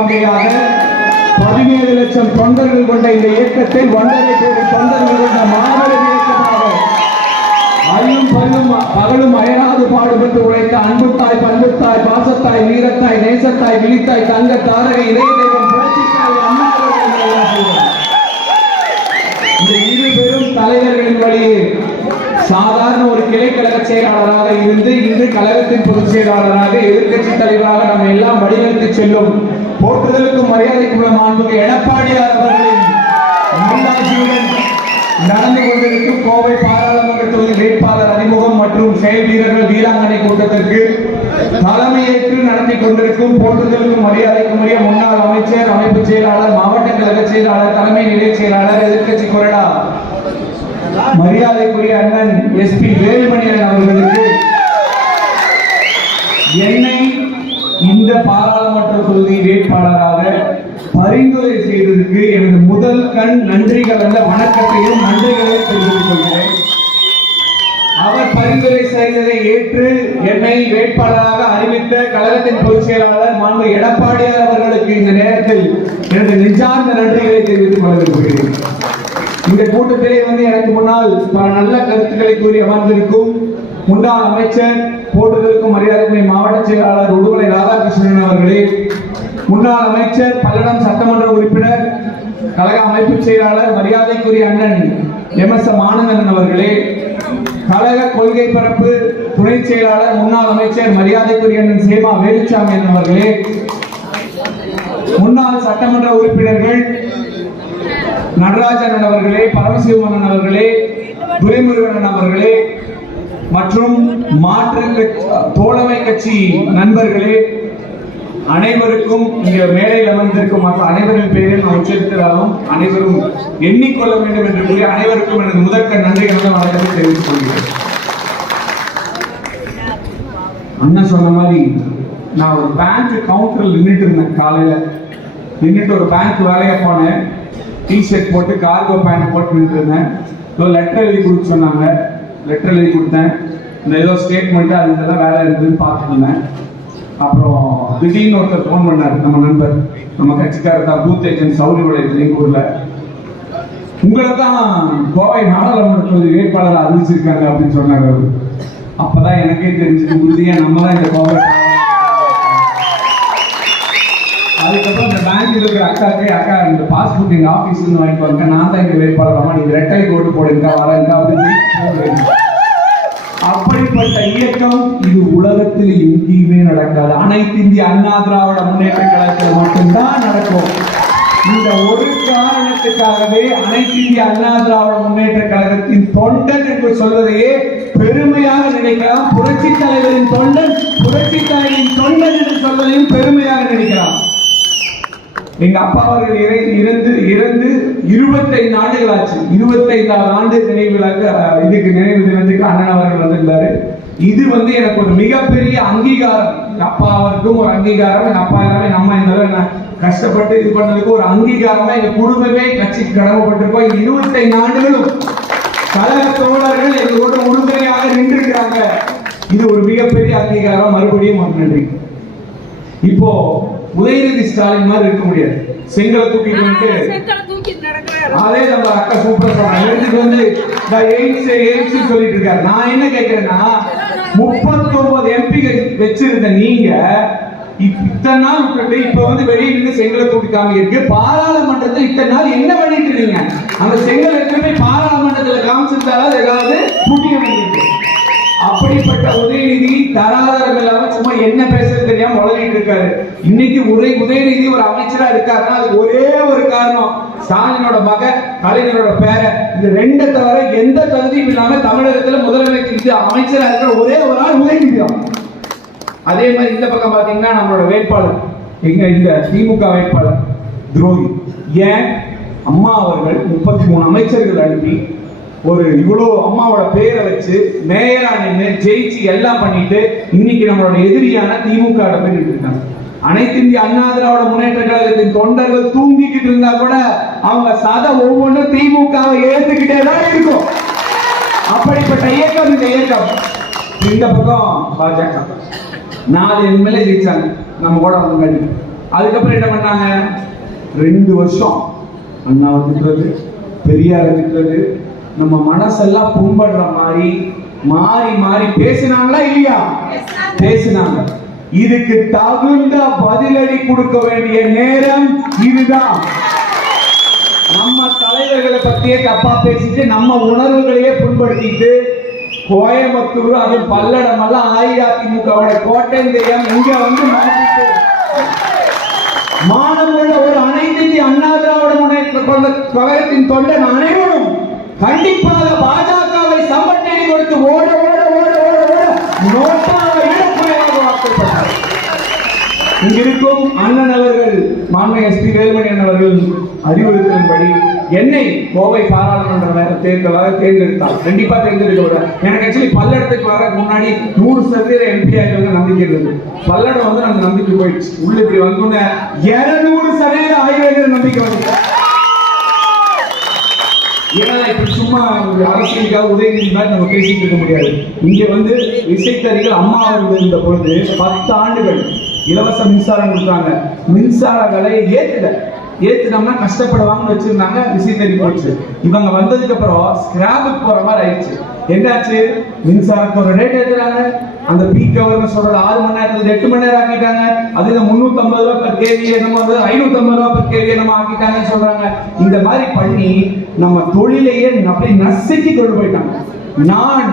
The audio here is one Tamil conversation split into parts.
வகையாக 17 லட்சம் தொண்டர்கள் கொண்ட இந்த இயக்கத்தை 1.5 கோடி தொண்டர்கள் கொண்ட மாபெரும் இயக்கமாக அல்லும் பகலும் அயராது பாடுபட்டு உழைத்த அன்புத்தாய், பண்புத்தாய், பாசத்தாய், வீரத்தாய், நேசத்தாய், விழித்தாய், தங்க தாரகை, இதய தெய்வம், புரட்சித்தாய் அம்மா இந்த இரு பெரும் தலைவர்களின் வழியே சாதாரண ஒரு கிளை கழக செயலாளராக இருந்து இன்று கழகத்தின் பொதுச் செயலாளராக எதிர்கட்சி தலைவராக நம்ம எல்லாம் வழிநடத்தி செல்லும் போற்றுதலுக்கும் மரியாதைக்குள்ள மாண்புக்கு எடப்பாடியார் அவர்களின் நல்லாட்சியுடன் நடந்து கொண்டிருக்கும் கோவை பாராளுமன்ற தொகுதி வேட்பாளர் அறிமுகம் மற்றும் செயல் வீரர்கள் வீராங்கனை கூட்டத்திற்கு தலைமையேற்று நடத்தி கொண்டிருக்கும் போற்றுதலுக்கும் மரியாதைக்கும் உரிய முன்னாள் அமைச்சர், அமைப்பு செயலாளர், மாவட்ட கழக செயலாளர், தலைமை நிலைய செயலாளர், எதிர்கட்சி கொறடா மரியாதைக்குரிய அண்ணன் SP வேலுமணியன் அவர்களுக்கு என்னை இந்த பாராளுமன்ற தொகுதி வேட்பாளராக பரிந்துரை செய்ததற்கு எனது முதல் கண் நன்றி கலந்த வணக்கத்தையும் நன்றிகளையும் தெரிவித்துக் கொள்கிறேன். அவர் பரிந்துரை செய்ததை ஏற்று என்னை வேட்பாளராக அறிவித்த கழகத்தின் பொதுச் செயலாளர் மாண்பு எடப்பாடியார் அவர்களுக்கு இந்த நேரத்தில் எனது நெஞ்சார்ந்த நன்றிகளை தெரிவித்துக் கொள்ள விரும்புகிறேன். இந்த கூட்டத்திலே எனக்கு முன்னால் பல நல்ல கருத்துக்களை கூறி அமர்ந்திருக்கும் முன்னாள் அமைச்சர், போற்றுதலுக்கும் மரியாதைக்குரிய மாவட்ட செயலாளர் உடுமலை ராதாகிருஷ்ணன் அவர்களே, முன்னாள் அமைச்சர், பல்லடம் சட்டமன்ற உறுப்பினர், கழக அமைப்பு செயலாளர் மரியாதைக்குரிய அண்ணன் MS ஆனந்தன் அவர்களே, கழக கொள்கை பரப்பு துணை செயலாளர் முன்னாள் அமைச்சர் மரியாதைக்குரிய அண்ணன் சேமா வேலுச்சாமி அவர்களே, முன்னாள் சட்டமன்ற உறுப்பினர்கள் நடராஜன் அவர்களே, பரமசிவமன் அவர்களே, துரைமுருகன் அவர்களே மற்றும் மாற்று தோழமை கட்சி நண்பர்களே, அனைவருக்கும் இங்க மேடையில் அமர்ந்திருக்கும் அனைவரின் பெயரில் நான் உச்சரித்தாலும் அனைவரும் எண்ணிக்கொள்ள வேண்டும் என்று கூறி அனைவருக்கும் எனது முதற்க நன்றிகளை வணக்கத்தை தெரிவித்துக் கொள்கிறேன். அண்ணன் சொன்ன மாதிரி நான் ஒரு பேங்க் கவுண்டரில் நின்றுட்டு இருந்தேன். காலையில நின்றுட்டு ஒரு பேங்க் வேலையை போனேன். டிஷர்ட் போட்டு கார்கோ பேண்ட் போட்டு நின்றுருந்தேன். லெட்டர் எழுதி கொடுக்க சொன்னாங்க. லெட்டர் எழுதி கொடுத்தேன். இந்த ஏதோ ஸ்டேட்மெண்ட் அது இதெல்லாம் வேலை இருக்குதுன்னு பார்த்துட்டு இருந்தேன். அப்புறம் திடீர்னு ஒருத்தர் ஃபோன் பண்ணார், நம்ம நண்பர், நம்ம கட்சிக்காரர் தான், பூத் ஏஜென்ட் சௌரிபாளையத்தில் எங்கள் ஊரில், உங்களை தான் கோவை நாடாளுமன்ற தொகுதி வேட்பாளர் அறிவிச்சிருக்காங்க அப்படின்னு சொன்னாங்க. அவர் அப்பதான் எனக்கே தெரிஞ்சது உறுதியா நம்ம தான் இந்த கோவை. அதுக்கப்புறம் இந்த பேங்க்ல இருக்கிற அக்கா இந்த பாஸ்புக் எங்க ஆபீஸ்ல வாங்கிட்டு வாங்க, நான் தான் எங்க வேட்பாளர், நீங்க ரெட்டை ஓட்டு போடுங்க வரங்க அப்படின்னு. அப்படிப்பட்ட இயக்கம் இது உலகத்தில் எங்கேயுமே நடக்காது. அனைத்து இந்திய அண்ணா திராவிட முன்னேற்ற கழகத்தில் மட்டும்தான் நடக்கும். இந்த ஒரு காரணத்துக்காகவே அனைத்து இந்திய அண்ணா திராவிட முன்னேற்ற கழகத்தின் தொண்டன் என்று சொல்வதையே பெருமையாக நினைக்கலாம். புரட்சி தலைவரின் தொண்டன், புரட்சி தலைவரின் தொண்டன் என்று சொல்வதையும் பெருமையாக நினைக்கலாம். எங்க அப்பா அவர்கள் இறந்து 25 ஆண்டுகள் ஆச்சு. 25வது ஆண்டு இதுக்கு நினைவு தினத்துக்கு அண்ணன் அவர்கள் வந்திருந்தாரு. இது எனக்கு ஒரு மிகப்பெரிய அங்கீகாரம். எங்க அப்பா அவருக்கும் ஒரு அங்கீகாரம், எங்க அப்பா எல்லாமே நம்ம இந்த கஷ்டப்பட்டு இது பண்ணதுக்கு ஒரு அங்கீகாரமா எங்க குடும்பமே கட்சிக்கு கடமைப்பட்டிருக்கோம். 25 ஆண்டுகளும் கழக தோழர்கள் எங்களோட உறுதுணையாக நின்றிருக்கிறாங்க. இது ஒரு மிகப்பெரிய அங்கீகாரம். மறுபடியும் ஒரு நன்றி. இப்போ உதயநிதி ஸ்டாலின் மாதிரி இருக்க முடியாது. செங்கலை தூக்கிட்டு வந்து அதே நம்ம அக்கா சூப்பர் சொன்னாங்க, எடுத்துட்டு வந்து எய்ம்ஸ் சொல்லிட்டு இருக்காரு. நான் என்ன கேட்கிறேன்னா, 39 MP வச்சிருந்த நீங்க இத்தனை நாள் விட்டுட்டு இப்ப வெளியே நின்று செங்கலை தூக்கி காமிக்கு பாராளுமன்றத்தில் இத்தனை நாள் என்ன பண்ணிட்டு இருக்கீங்க? அந்த செங்கல் எடுத்துட்டு பாராளுமன்றத்தில் காமிச்சிருந்தாலும் ஏதாவது புண்ணிய பண்ணிருக்கு. அப்படிப்பட்ட உதயநிதி தராதரம் இல்லாம சும்மா என்ன பேசுறது தெரியாம உளறிட்டு இருக்காரு. இன்னைக்கு உதயநிதி ஒரு அமைச்சரா இருக்காருன்னா அதுக்கு ஒரே ஒரு காரணம், ஸ்டாலினோட மக, கலைஞரோட பேர, இந்த ரெண்டை தவிர எந்த தகுதியும் இல்லாம தமிழகத்துல முதலமைச்சர் அமைச்சரா இருக்கிற ஒரே ஒரு ஆள் உதயநிதி தான். அதே மாதிரி இந்த பக்கம் பாத்தீங்கன்னா நம்மளோட வேட்பாளர், எங்க இந்த திமுக வேட்பாளர் துரோகி. ஏன் அம்மா அவர்கள் 33 அமைச்சர்கள் அனுப்பி ஒரு இவ்வளவு அம்மாவோட பேரை வச்சு மேயரா நின்று ஜெயிச்சு எல்லாம் பண்ணிட்டு இன்னைக்கு நம்மளோட எதிரியான திமுக இருக்காங்க. அனைத்து இந்திய அண்ணா திராவிட முன்னேற்ற கழகத்தின் தொண்டர்கள் தூங்கிக்கிட்டு இருந்தா கூட அவங்க சதை ஒவ்வொன்றும் திமுகவை ஏத்துக்கிட்டே தான் இருக்கும். அப்படிப்பட்ட இயக்கம் இந்த இயக்கம். இந்த பக்கம் பாஜக 4 எம்எல்ஏ ஜெயிச்சாங்க நம்ம கூட வந்து. அதுக்கப்புறம் என்ன பண்ணாங்க? 2 வருஷம் அண்ணாவை திட்டுறது, பெரியாரை திட்டுறது, நம்ம மனசெல்லாம் புண்படுற மாதிரி மாறி மாறி பேசினாங்களா இல்லையா? பேசினாங்க. இதுக்கு தகுந்த பதிலடி கொடுக்க வேண்டிய நேரம் இதுதான். நம்ம தலைவர்களை பத்தியே தப்பா பேசிட்டு நம்ம உணர்வுகளையே புண்படுத்திட்டு கோயம்புத்தூர் அது பல்லடம் எல்லாம் அஇஅதிமுகவோட கோட்டை தெய்வம் இங்க வந்து மாட்டிட்டு மாணவர்கள் ஒரு அனைத்து இந்திய அண்ணா திராவிட முன்னேற்ற கழகத்தின் தொண்டன் அனைவரும் கண்டிப்பாக பாஜகவை சம்பட்டணி கொடுத்து ஓட ஓட ஓட ஓட ஓட நோட்டாவை இழப்புறையாக வாக்குப்பட்டார். இங்கிருக்கும் அண்ணன் அவர்கள் மாண்புமிகு எஸ்பி வேலுமணி அவர்கள் அறிவுறுத்தலின்படி என்னை கோவை பாராளுமன்ற தேர்தலாக தேர்ந்தெடுத்தார். கண்டிப்பா தேர்ந்தெடுக்க விட எனக்கு ஆக்சுவலி பல்லடத்துக்கு வர முன்னாடி 100% எம்பி ஆகிட்டு நம்பிக்கை இருந்தது. பல்லடம் வந்து நமக்கு நம்பிக்கை போயிடுச்சு. உள்ள இப்படி வந்தோன்னே 200% ஆகிய நம்பிக்கை வந்து. ஏன்னா இப்ப சும்மா அரசியலுக்காக உதயநிதி மாதிரி நம்ம பேசிட்டு இருக்க முடியாது. இங்க வந்து விசைத்தறிகள் அம்மா இருந்த பொழுது 10 ஆண்டுகள் இலவச மின்சாரம் கொடுத்தாங்க. மின்சார விலையை ஏத்துனோம்னா கஷ்டப்படுவாங்கன்னு வச்சிருந்தாங்க. விசைத்தறி போச்சு. இவங்க வந்ததுக்கு அப்புறம் ஸ்கிராப்புக்கு போற மாதிரி ஆயிடுச்சு. என்னாச்சு? மின்சாரத்தோட ரேட் ஏத்துறாங்க. அந்த பீக் ஹவர்னு சொல்றது 6 மணி நேரத்துல 8 மணி நேரம் ஆக்கிட்டாங்க. அது 350 ரூபாய் per kV என்னமோ 550 ரூபாய் per kV என்னமோ ஆக்கிட்டாங்கன்னு சொல்றாங்க. இந்த மாதிரி பண்ணி நம்ம தொழிலையே அப்படி நசுக்கி கொண்டு போயிட்டாங்க. நான்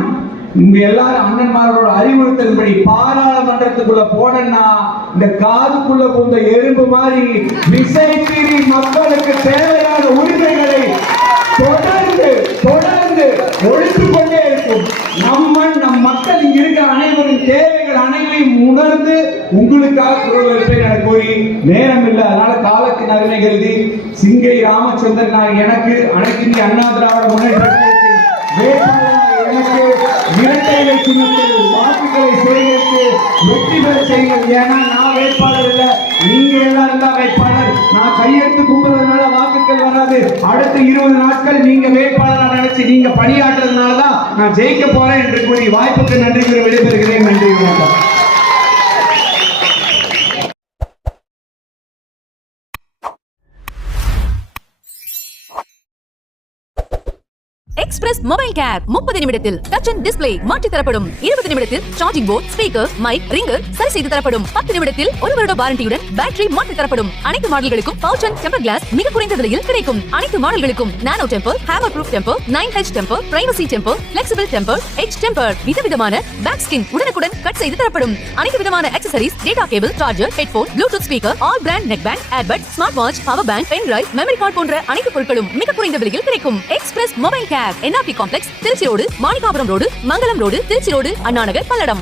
இங்க எல்லாரும் அண்ணன்மாரோட அறிவுறுத்தல்படி பாராளுமன்றத்துக்குள்ள போனா இந்த காதுக்குள்ள போந்த எறும்பு மாதிரி விசைத்தறி மக்களுக்கு தேவையான உரிமைகளை தொடர்ந்து தொடர்ந்து ஒழித்துக் கொண்டே இருக்கும். நம் மக்கள் இங்க இருக்கிற அனைவரின் தேவைகள் அனைவரையும் உணர்ந்து உங்களுக்காக குரல் வைப்பேன் என கூறி நேரம் இல்லை. அதனால காலத்தின் அருமை கருதி சிங்கை ராமச்சந்திரன் நான் எனக்கு அனைத்து இந்திய அண்ணா திராவிட முன்னேற்ற எனக்கு இரட்டை சின்னத்தில் வாக்குகளை சேகரித்து வெற்றி பெற செய்யுங்கள். ஏன்னா நான் வேட்பாளர் இல்லை, நீங்க எல்லாரும் தான் வேட்பாளர். நான் கையெழுத்து கும்புறதுனால வாக்குகள் வராது. அடுத்த 20 நாட்கள் நீங்க வேட்பாளராக நினைச்சு நீங்க பணியாற்றுறதுனாலதான் நான் ஜெயிக்க போறேன் என்று கூறி வாய்ப்புக்கு நன்றி கூறி விடைபெறுகிறேன். நன்றி வணக்கம். எக்ஸ்பிரஸ் மொபைல் கேர் 30 நிமிடத்தில் டச் அண்ட் டிஸ்ப்ளே மாற்றி தரப்படும். 20 நிமிடத்தில் charging port, speaker, mic, ringer சரி செய்து தரப்படும். 10 நிமிடத்தில் 1 வருட வாரண்டியுடன் பேட்டரி மாற்றி தரப்படும். அனைத்து மாடல்களுக்கும் பவுச் அண்ட் டெம்பர் கிளாஸ் மிக குறைந்த விலையில் கிடைக்கும். அனைத்து மாடல்களுக்கும் nano temper, hammer proof temper, 9H temper, privacy temper, flexible temper, edge temper, விதவிதமான பேக் ஸ்கின் உடனுக்குடன் கட் செய்து தரப்படும். அனைத்து விதமான accessories, data cable, charger, headphone, Bluetooth speaker, all brand neck band, earbud, smart watch, power bank, pen drive, memory card போன்ற அனைத்து பொருட்களும் மிக குறைந்த விலையில் கிடைக்கும். Express mobile care NRP complex, Trichy road, Manikkapuram road, Mangalam road, Trichy road, Anna Nagar, Palladam.